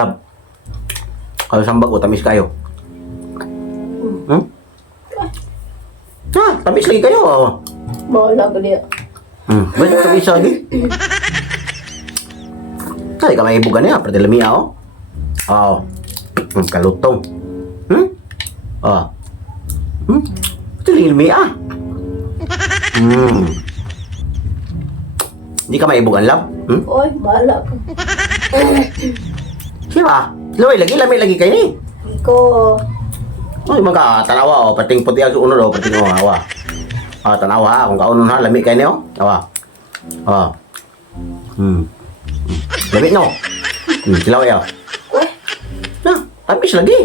Sab. Kalau sambag o tamis kayo. Hmm? Ah, tamis lagi kayo. Oh. Bahala ko dia. Ba't tamis lagi? Kaya ka may ibugan niya, pwede lamia o. Oo. Kalutong. Oo. Ito lamia. Hindi ka may ibugan, love? Oy, bahala ko. Siya Laway, lagi kayo ni. Iko. Ay, magkatanawa o, pating puti ang unod o, pating o, awa. Tanawa ha, kung kaunon ha, lami kayo niyo. Awa. Lami no. Silaw yaw. Oy, Tapis lagi.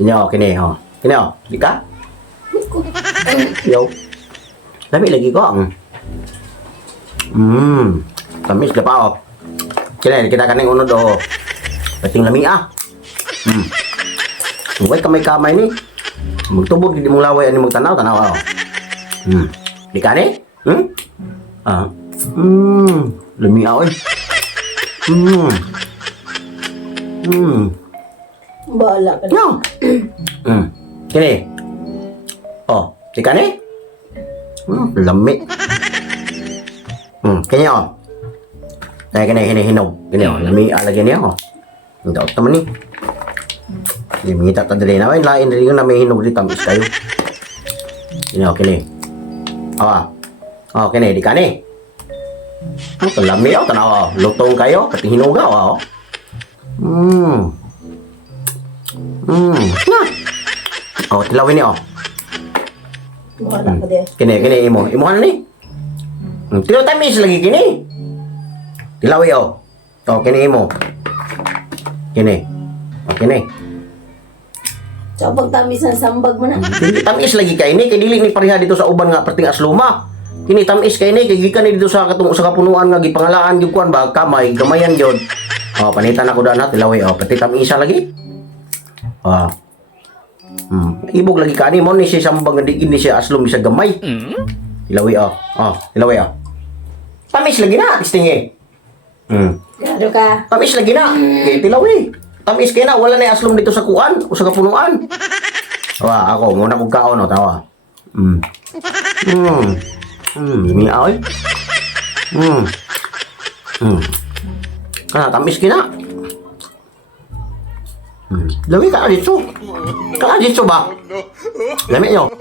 Kini o, kini o. Kini o, di ka? iko. Yo. Lami lagi ko. Tamis ka pa o. Kini, kita kaning unod o. Pating lami Huwag kamay-kamay ni. Magtubod, hindi mong laway, ani magtanaw, tanaw. Di ka ni? Lumiaw eh. Bahala ka. No. Kini. Oh, di ka ni? Lami. Kini oh. Ay, kini hinog. Kini oh, lami lagi niya oh. Ang daot naman ni. Hindi mingita ta dali na. Lain dali na may hinog di tamis kayo. Kini oh, kini. Kini, di ka ni? Lami oh, tanaw oh. Lutong kayo, pati hinuga oh. Tilawin ni oh. Bahala ko dia. Kini imo ano ni? Tilo tamis lagi kini. Tilawi oh. Kini imo. Kini. Kini. So, pagtamisan sambag mo na. Hindi tamis lagi kay ni kay dili ni pareha dito sa uban nga perting asluma. Kini tamis kay ni kay gikan ni dito sa katong sa kapunuan nga gipangalaan gyud kuan ba kamay gamayan gyud. Panitan ako daan na tilawi oh. Pati tamisa lagi. Ibog lagi kani mo ni siya sambang nga di siya aslum siya gamay. Tilawi oh. Tilawi oh. Tamis lagi na tistingi. Gado ka. Tamis lagi na. Kay tilawi. Tamis kay na wala na aslom dito sa kuan o sa kapunuan. Ako muna kog kaon oh tawa. Lumiaw eh. Tamis kay na. Lawi ka dito. Ka dito ba? Lami nyo.